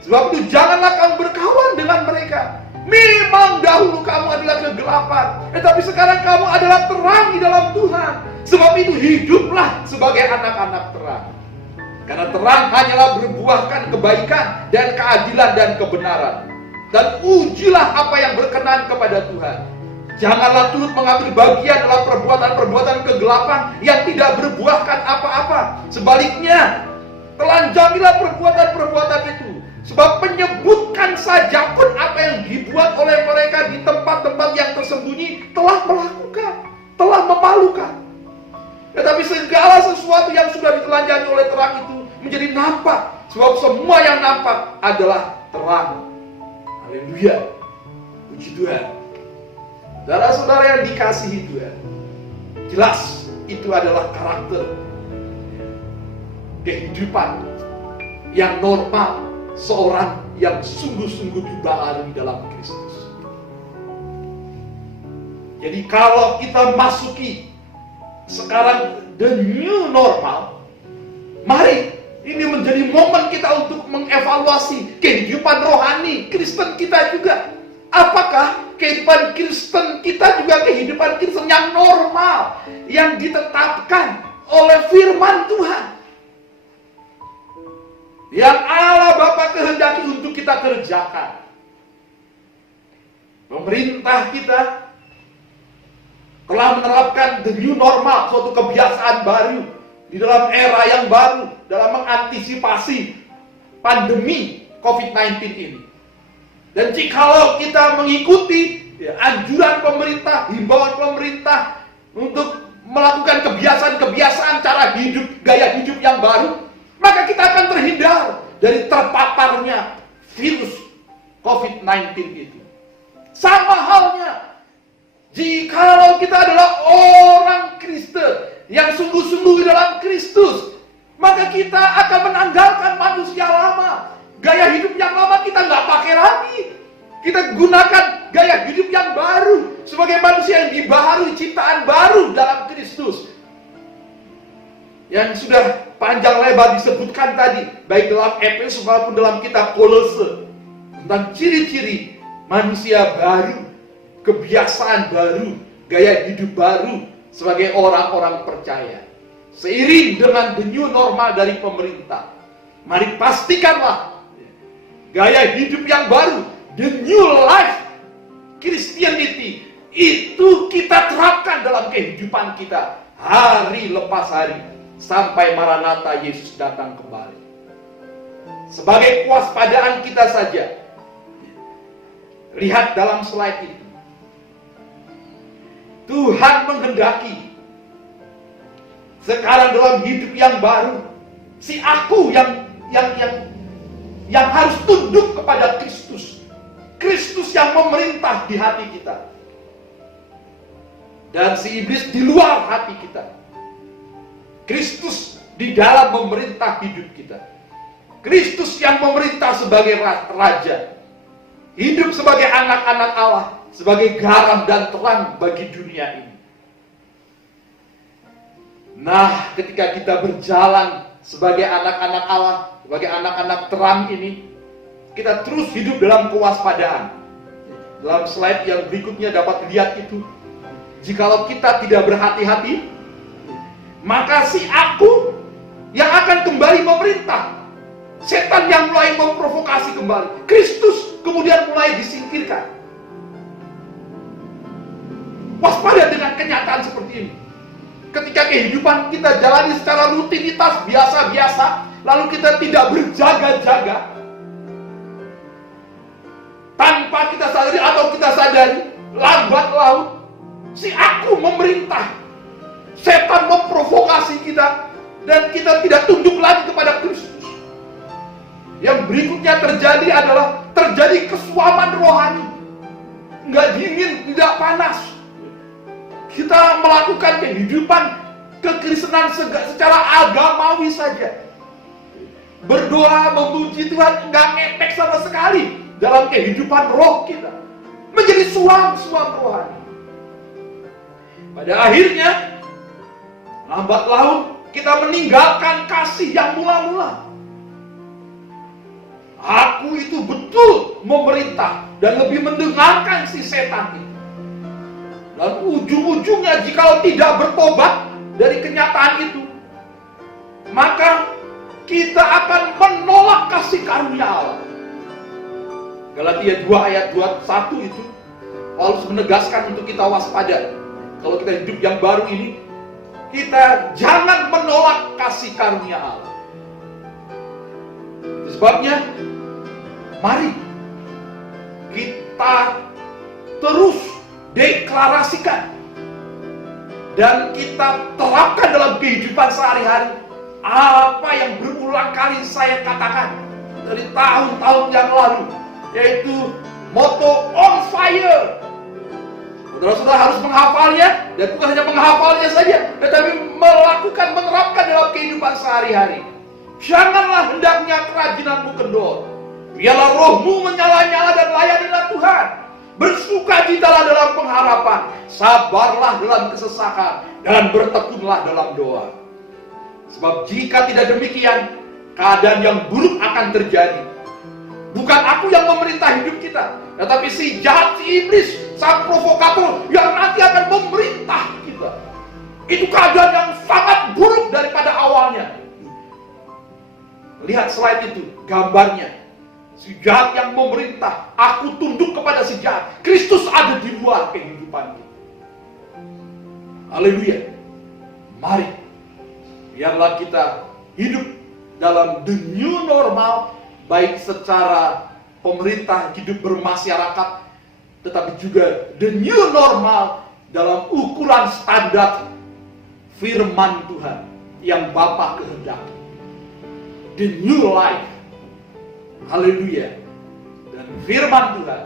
Sebab itu janganlah kamu berkawan dengan mereka. Memang dahulu kamu adalah kegelapan, tetapi sekarang kamu adalah terang di dalam Tuhan. Sebab itu hiduplah sebagai anak-anak terang. Karena terang hanyalah berbuahkan kebaikan dan keadilan dan kebenaran. Dan ujilah apa yang berkenan kepada Tuhan. Janganlah turut mengambil bagian dalam perbuatan-perbuatan kegelapan yang tidak berbuahkan apa-apa. Sebaliknya, telanjangilah perbuatan-perbuatan itu. Sebab menyebutkan saja pun apa yang dibuat oleh mereka di tempat-tempat yang tersembunyi telah melakukan, telah memalukan. Tetapi segala sesuatu yang sudah ditelanjangi oleh terang itu menjadi nampak. Sebab semua yang nampak adalah terang. Haleluya. Puji Tuhan. Saudara-saudara yang dikasihi Tuhan, jelas itu adalah karakter kehidupan yang normal seorang yang sungguh-sungguh dibaharui dalam Kristus. Jadi kalau kita masuki sekarang the new normal, mari ini menjadi menjadi momen kita untuk mengevaluasi kehidupan rohani Kristen kita juga. Apakah kehidupan Kristen kita juga kehidupan Kristen yang normal, yang ditetapkan oleh firman Tuhan, yang Allah Bapa kehendaki untuk kita kerjakan. Pemerintah kita telah menerapkan the new normal, suatu kebiasaan baru di dalam era yang baru dalam mengantisipasi pandemi COVID-19 ini. Dan jikalau kita mengikuti anjuran pemerintah, himbauan pemerintah untuk melakukan kebiasaan-kebiasaan cara hidup, gaya hidup yang baru, maka kita akan terhindar dari terpaparnya virus COVID-19 itu. Sama halnya, jikalau kita adalah orang Kristen yang sungguh-sungguh di dalam Kristus, maka kita akan menanggalkan manusia lama. Gaya hidup yang lama kita nggak pakai lagi. Kita gunakan gaya hidup yang baru sebagai manusia yang dibaharui, ciptaan baru dalam Kristus. Yang sudah panjang lebar disebutkan tadi, baik dalam Efesus maupun dalam kitab Kolose, tentang ciri-ciri manusia baru, kebiasaan baru, gaya hidup baru sebagai orang-orang percaya. Seiring dengan the new normal dari pemerintah, mari pastikanlah gaya hidup yang baru, the new life Christianity, itu kita terapkan dalam kehidupan kita hari lepas hari sampai Maranatha Yesus datang kembali. Sebagai kewaspadaan kita saja, lihat dalam slide itu, Tuhan menghendaki sekarang dalam hidup yang baru, si aku yang harus tunduk kepada Kristus. Kristus yang memerintah di hati kita. Dan si iblis di luar hati kita. Kristus di dalam memerintah hidup kita. Kristus yang memerintah sebagai raja. Hidup sebagai anak-anak Allah, sebagai garam dan terang bagi dunia ini. Nah, ketika kita berjalan sebagai anak-anak Allah, sebagai anak-anak terang ini, kita terus hidup dalam kewaspadaan. Dalam slide yang berikutnya dapat dilihat itu, jikalau kita tidak berhati-hati, maka si aku yang akan kembali memerintah. Setan yang mulai memprovokasi kembali. Kristus kemudian mulai disingkirkan. Waspada dengan kenyataan seperti ini. Ketika kehidupan kita jalani secara rutinitas biasa-biasa, lalu kita tidak berjaga-jaga, tanpa kita sadari atau kita sadari, lambat laun si aku memerintah. Setan memprovokasi kita dan kita tidak tunduk lagi kepada Kristus. Yang berikutnya terjadi adalah terjadi kesuaman rohani. Nggak dingin, tidak panas. Kita melakukan kehidupan kekristenan secara agamawi saja. Berdoa, memuji Tuhan, nggak ngepek sama sekali dalam kehidupan roh kita. Menjadi suam-suam rohani. Pada akhirnya, lambat laun kita meninggalkan kasih yang mula-mula. Aku itu betul memerintah dan lebih mendengarkan si setan itu. Dan ujung-ujungnya jika tidak bertobat dari kenyataan itu, maka kita akan menolak kasih karunia Allah. Galatia 2 ayat 21 itu Paulus menegaskan untuk kita waspada. Kalau kita hidup yang baru ini, kita jangan menolak kasih karunia Allah. Itu sebabnya, mari kita terus deklarasikan dan kita terapkan dalam kehidupan sehari-hari apa yang berulang kali saya katakan dari tahun-tahun yang lalu, yaitu moto on fire. Saudara-saudara harus menghafalnya, dan bukan hanya menghafalnya saja, tetapi menerapkan dalam kehidupan sehari-hari. Janganlah hendaknya kerajinanmu kendor, biarlah rohmu menyala-nyala dan layanilah Tuhan. Bersukacitalah dalam pengharapan, sabarlah dalam kesesakan, dan bertekunlah dalam doa. Sebab jika tidak demikian, keadaan yang buruk akan terjadi. Bukan aku yang memerintah hidup kita, tetapi si jahat, si iblis, sang provokator yang nanti akan memerintah kita. Itu keadaan yang sangat buruk daripada awalnya. Lihat slide itu, gambarnya. Si jahat yang memerintah, aku tunduk kepada si jahat. Kristus ada di luar kehidupan kita. Haleluya. Mari, biarlah kita hidup dalam the new normal, baik secara pemerintah hidup bermasyarakat, tetapi juga the new normal dalam ukuran standar firman Tuhan yang Bapa kehendaki. The new life. Haleluya. Dan firman Tuhan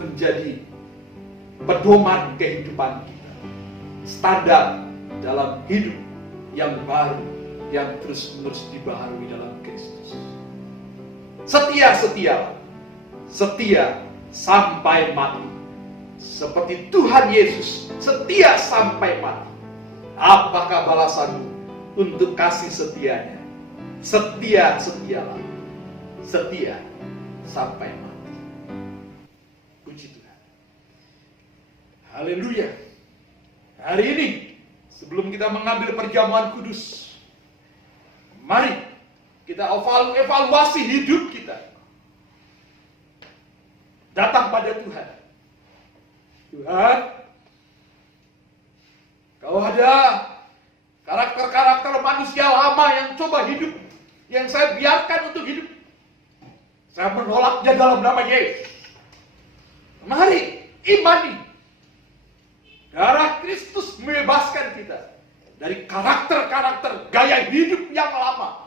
menjadi pedoman kehidupan kita. Standar dalam hidup yang baru, yang terus-menerus dibaharui dalam Kristus. Setia sampai mati. Seperti Tuhan Yesus setia sampai mati. Apakah balasanmu untuk kasih setianya? Setialah. Setia sampai mati. Puji Tuhan. Haleluya. Hari ini, sebelum kita mengambil perjamuan kudus, mari kita evaluasi hidup kita. Datang pada Tuhan. Tuhan, kalau ada karakter-karakter manusia lama yang coba hidup, yang saya biarkan untuk hidup, saya menolaknya dalam nama Yesus. Mari imani. Darah Kristus membebaskan kita dari karakter-karakter gaya hidup yang lama,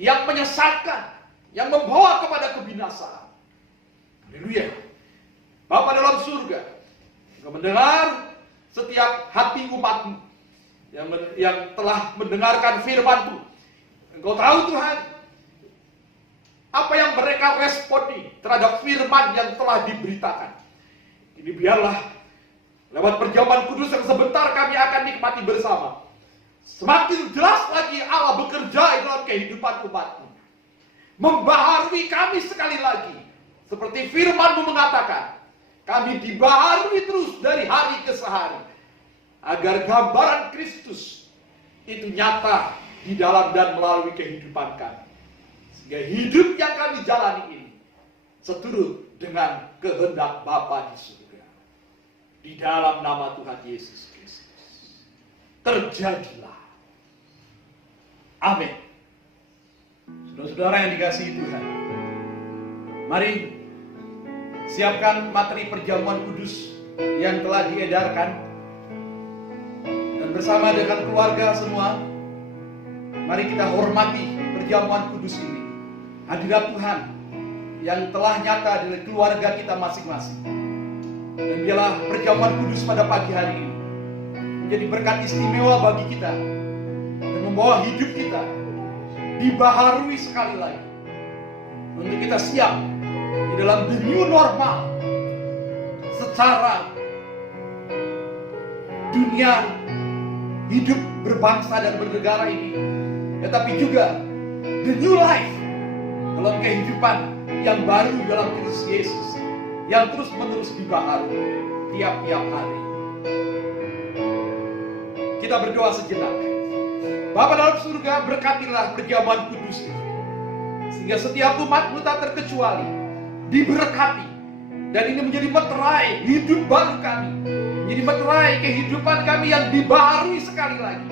yang menyesatkan, yang membawa kepada kebinasaan. Haleluya. Bapa dalam surga, Engkau mendengar setiap hati umat-Mu yang telah mendengarkan firman-Mu. Engkau tahu Tuhan, apa yang mereka responi terhadap firman yang telah diberitakan. Ini biarlah lewat perjamuan kudus yang sebentar kami akan nikmati bersama, semakin jelas lagi Allah bekerja dalam kehidupan umat-Mu, membaharui kami sekali lagi. Seperti firman-Mu mengatakan, kami dibaharui terus dari hari ke hari, agar gambaran Kristus itu nyata di dalam dan melalui kehidupan kami. Sehingga hidup yang kami jalani ini seturut dengan kehendak Bapa di surga. Di dalam nama Tuhan Yesus Kristus. Terjadilah. Amin. Saudara-saudara yang dikasihi Tuhan, mari siapkan materi perjamuan kudus yang telah diedarkan, dan bersama dengan keluarga semua, mari kita hormati perjamuan kudus ini. Hadirat Tuhan yang telah nyata dari keluarga kita masing-masing. Dan biarlah perjamuan kudus pada pagi hari ini menjadi berkat istimewa bagi kita, dan membawa hidup kita dibaharui sekali lagi, untuk kita siap di dalam the new normal secara dunia hidup berbangsa dan bernegara ini, tetapi juga the new life dalam kehidupan yang baru dalam Kristus Yesus, yang terus-menerus dibaharui tiap-tiap hari. Kita berdoa sejenak. Bapa dalam surga, berkatilah perjamuan kudus ini, sehingga setiap umat-Mu tak terkecuali diberkati, dan ini menjadi meterai hidup baru kami, menjadi meterai kehidupan kami yang dibaharui sekali lagi.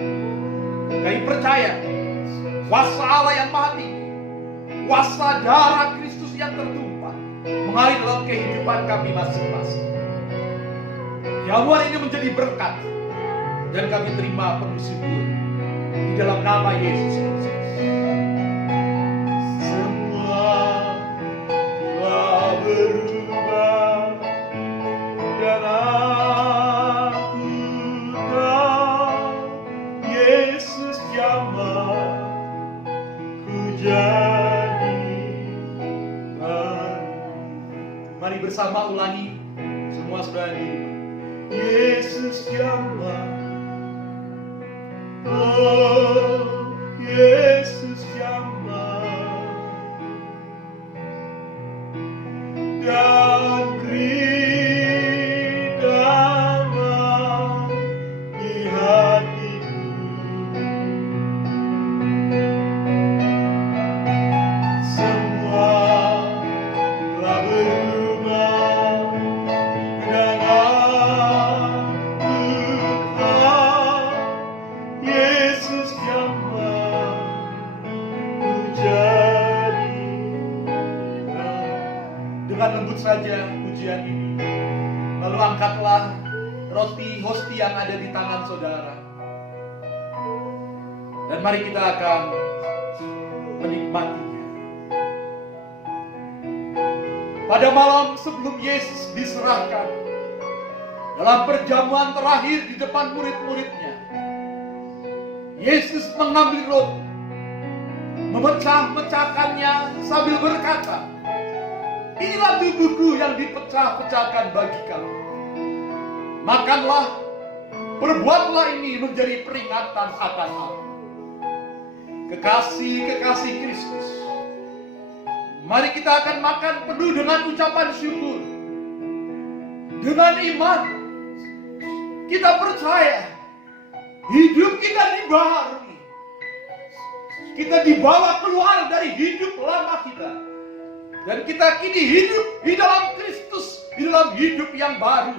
Kami percaya kuasa Allah yang maha tinggi, kuasa darah Kristus yang tertumpah mengalir dalam kehidupan kami masing-masing. Jamuan ini menjadi berkat, dan kami terima penuh syukur di dalam nama Yesus Kristus. Semua telah berubah, dan aku tahu Yesus jamah ku jadi baru. Mari bersama ulangi semua saudara di rumah. Yesus jamah, oh Yesus jamah. angkatlah roti hosti yang ada di tangan saudara. Dan mari kita akan menikmatinya. Pada malam sebelum Yesus diserahkan, dalam perjamuan terakhir di depan murid-muridnya, Yesus mengambil roti, memecah-mecahkannya sambil berkata, "Inilah tubuhku yang dipecah-pecahkan bagi kamu. Makanlah, perbuatlah ini menjadi peringatan akan aku." Kekasih-kekasih Kristus, mari kita akan makan penuh dengan ucapan syukur. Dengan iman, kita percaya hidup kita dibaharui. Kita dibawa keluar dari hidup lama kita. Dan kita kini hidup di dalam Kristus, di dalam hidup yang baru,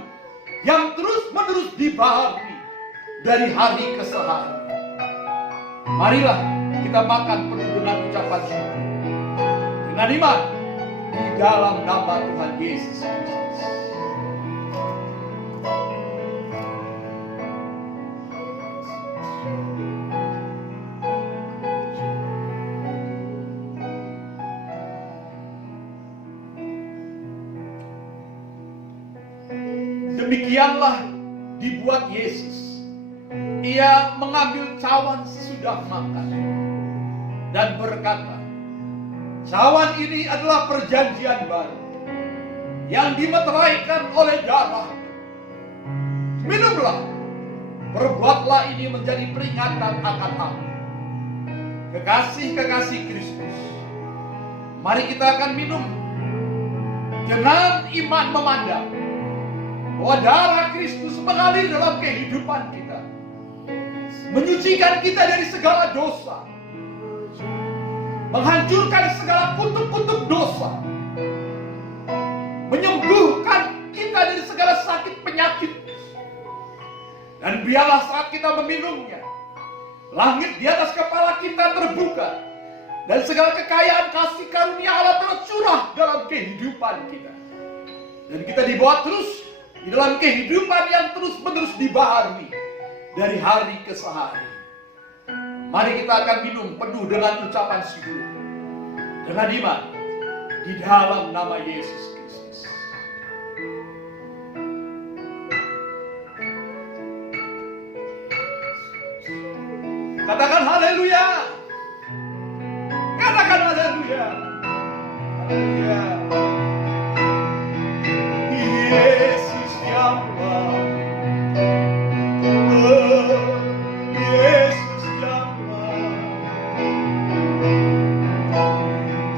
yang terus-menerus dibaharui dari hari ke hari. Marilah kita makan penuh dengan ucapan syukur, dengan iman, di dalam nama Tuhan Yesus Kristus. Demikianlah dibuat Yesus. Ia mengambil cawan sesudah makan dan berkata, "Cawan ini adalah perjanjian baru yang dimeteraikan oleh darah. Minumlah, perbuatlah ini menjadi peringatan akan aku." Kekasih-kekasih Kristus, mari kita akan minum dengan iman memandang bahwa darah Kristus mengalir dalam kehidupan kita, menyucikan kita dari segala dosa, menghancurkan segala kutuk-kutuk dosa, menyembuhkan kita dari segala sakit penyakit. Dan biarlah saat kita meminumnya, langit di atas kepala kita terbuka, dan segala kekayaan kasih karunia Allah tercurah dalam kehidupan kita. Dan kita dibawa terus di dalam kehidupan yang terus-menerus dibaharui dari hari ke hari. Mari kita akan minum penuh dengan ucapan syukur, dengan iman, di dalam nama Yesus Kristus. Katakan haleluya. Katakan haleluya. Haleluya. Yesus yang baik. Yesus yang baik.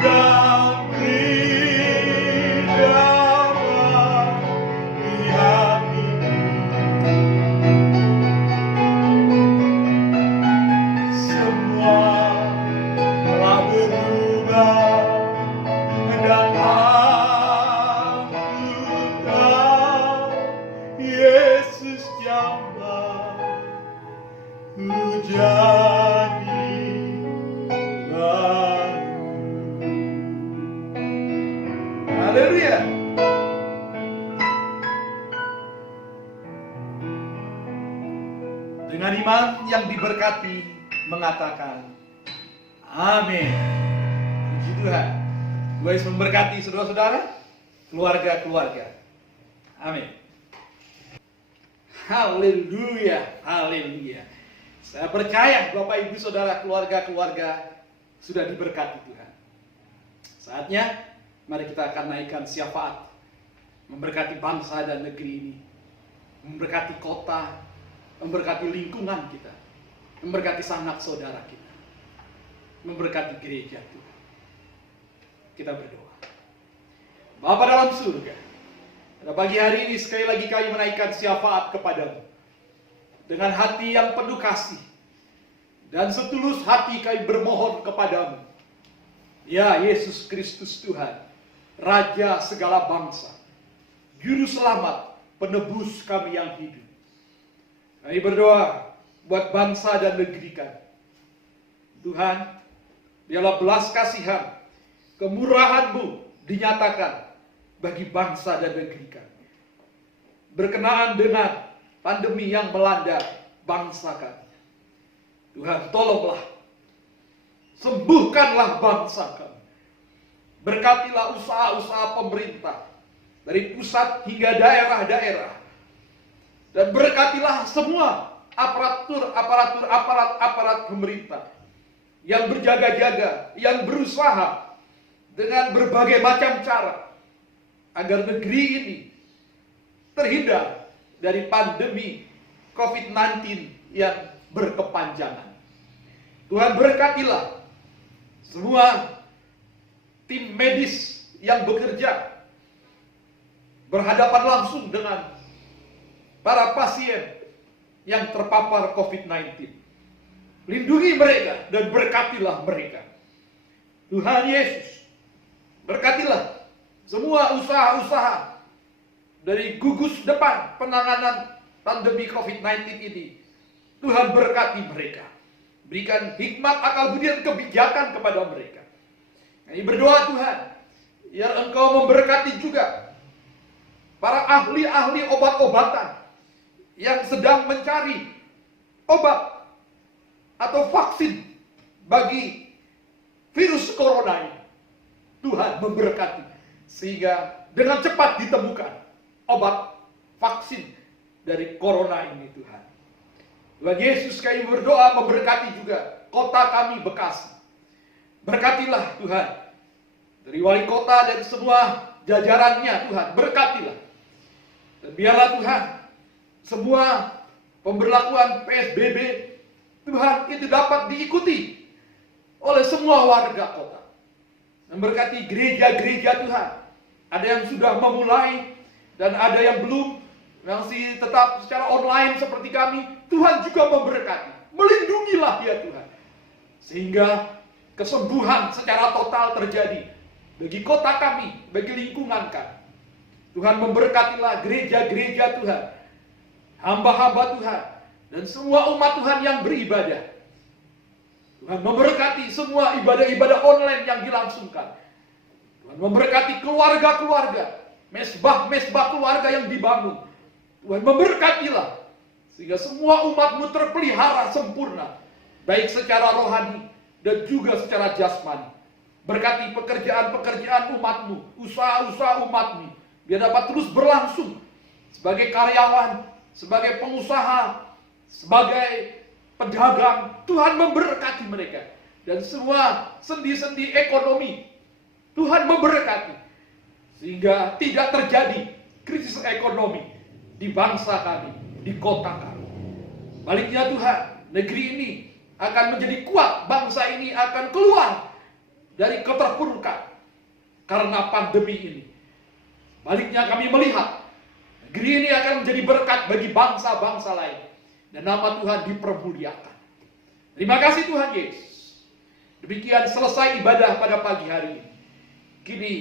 Dan beri damai di hatiku. Semua telah berubah dan aku tahu Yesus yang baik. Ku jadi baru. Haleluya. Dengan iman yang diberkati mengatakan amin. Puji Tuhan. Tuhan Yesus memberkati saudara-saudara, keluarga-keluarga. Amin. Haleluya, haleluya. Saya percaya Bapak Ibu Saudara, keluarga-keluarga sudah diberkati Tuhan. Saatnya mari kita akan naikkan syafaat, memberkati bangsa dan negeri ini, memberkati kota, memberkati lingkungan kita, memberkati sanak saudara kita, memberkati gereja Tuhan. Kita berdoa. Bapa dalam surga, pada pagi hari ini sekali lagi kami menaikkan syafaat kepadamu. Dengan hati yang penuh kasih dan setulus hati kami bermohon kepadamu. Ya Yesus Kristus Tuhan, Raja segala bangsa, Juru Selamat, Penebus kami yang hidup. Kami berdoa buat bangsa dan negeri kami. Tuhan, biarlah belas kasihan, kemurahan-Mu dinyatakan bagi bangsa dan negeri kami. berkenaan dengan pandemi yang melanda bangsa kami. Tuhan, tolonglah, sembuhkanlah bangsa kami. Berkatilah usaha-usaha pemerintah dari pusat hingga daerah-daerah. Dan berkatilah semua aparat pemerintah yang berjaga-jaga, yang berusaha dengan berbagai macam cara agar negeri ini terhindar dari pandemi COVID-19 yang berkepanjangan. Tuhan, berkatilah semua tim medis yang bekerja berhadapan langsung dengan para pasien yang terpapar COVID-19. Lindungi mereka dan berkatilah mereka. Tuhan Yesus, berkatilah semua usaha-usaha dari gugus depan penanganan pandemi COVID-19 ini. Tuhan, berkati mereka. Berikan hikmat, akal budi, dan kebijakan kepada mereka. Kami berdoa Tuhan, biar Engkau memberkati juga para ahli-ahli obat-obatan yang sedang mencari obat atau vaksin bagi virus corona ini. Tuhan, memberkati sehingga dengan cepat ditemukan obat vaksin dari corona ini, Tuhan. Tuhan Yesus, kami berdoa memberkati juga kota kami Bekasi. Berkatilah Tuhan, dari wali kota dan semua jajarannya Tuhan, berkatilah. Dan biarlah Tuhan, semua pemberlakuan PSBB Tuhan itu dapat diikuti oleh semua warga kota. Memberkati gereja-gereja Tuhan. Ada yang sudah memulai dan ada yang belum, masih tetap secara online seperti kami. Tuhan juga memberkati. Melindungilah ya Tuhan. Sehingga kesembuhan secara total terjadi bagi kota kami, bagi lingkungan kami. Tuhan, memberkatilah gereja-gereja Tuhan, hamba-hamba Tuhan, dan semua umat Tuhan yang beribadah. Tuhan, memberkati semua ibadah-ibadah online yang dilangsungkan. Tuhan, memberkati keluarga-keluarga, mesbah-mesbah keluarga yang dibangun. Tuhan, memberkatilah sehingga semua umat-Mu terpelihara sempurna, baik secara rohani dan juga secara jasmani. Berkati pekerjaan-pekerjaan umat-Mu, usaha-usaha umat-Mu, biar dapat terus berlangsung sebagai karyawan, sebagai pengusaha, sebagai pedagang. Tuhan, memberkati mereka dan semua sendi-sendi ekonomi. Tuhan, memberkati sehingga tidak terjadi krisis ekonomi di bangsa kami, di kota kami. Baliknya Tuhan, negeri ini akan menjadi kuat, bangsa ini akan keluar dari keterpurukan karena pandemi ini. Baliknya kami melihat negeri ini akan menjadi berkat bagi bangsa-bangsa lain dan nama Tuhan dipermuliakan. Terima kasih Tuhan Yesus. Demikian selesai ibadah pada pagi hari ini. Kini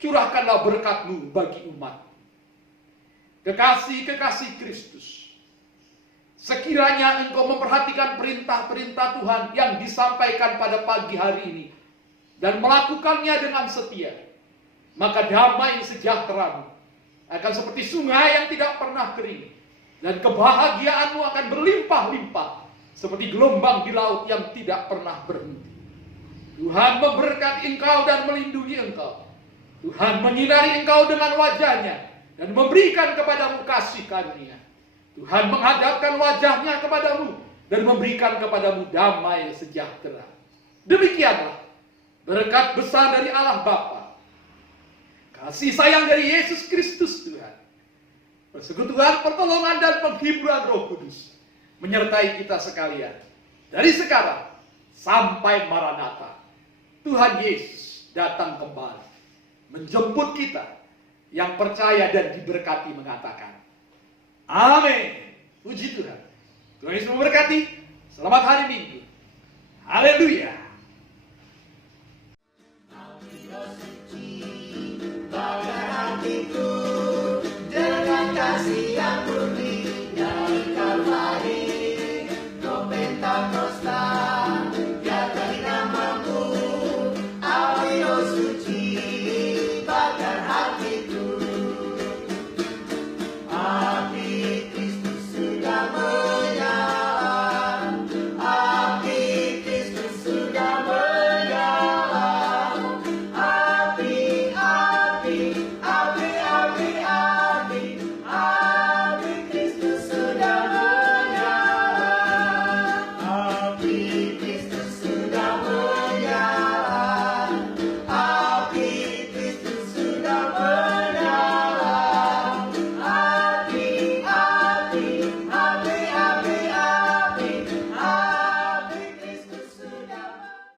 curahkanlah berkat-Mu bagi umat. Kekasih-kekasih Kristus, sekiranya Engkau memperhatikan perintah-perintah Tuhan yang disampaikan pada pagi hari ini dan melakukannya dengan setia, maka damai sejahtera-Mu akan seperti sungai yang tidak pernah kering, dan kebahagiaan-Mu akan berlimpah-limpah seperti gelombang di laut yang tidak pernah berhenti. Tuhan memberkati Engkau dan melindungi Engkau. Tuhan menyinari Engkau dengan wajah-Nya dan memberikan kepadamu kasih karunia. Tuhan menghadapkan wajah-Nya kepadamu dan memberikan kepadamu damai sejahtera. Demikianlah berkat besar dari Allah Bapa, kasih sayang dari Yesus Kristus Tuhan, persekutuan, pertolongan, dan penghiburan Roh Kudus menyertai kita sekalian dari sekarang sampai Maranatha. Tuhan Yesus datang kembali menjemput kita yang percaya dan diberkati mengatakan amin. Puji Tuhan. Tuhan Yesus memberkati. Selamat hari Minggu. Haleluya. Dengan kasih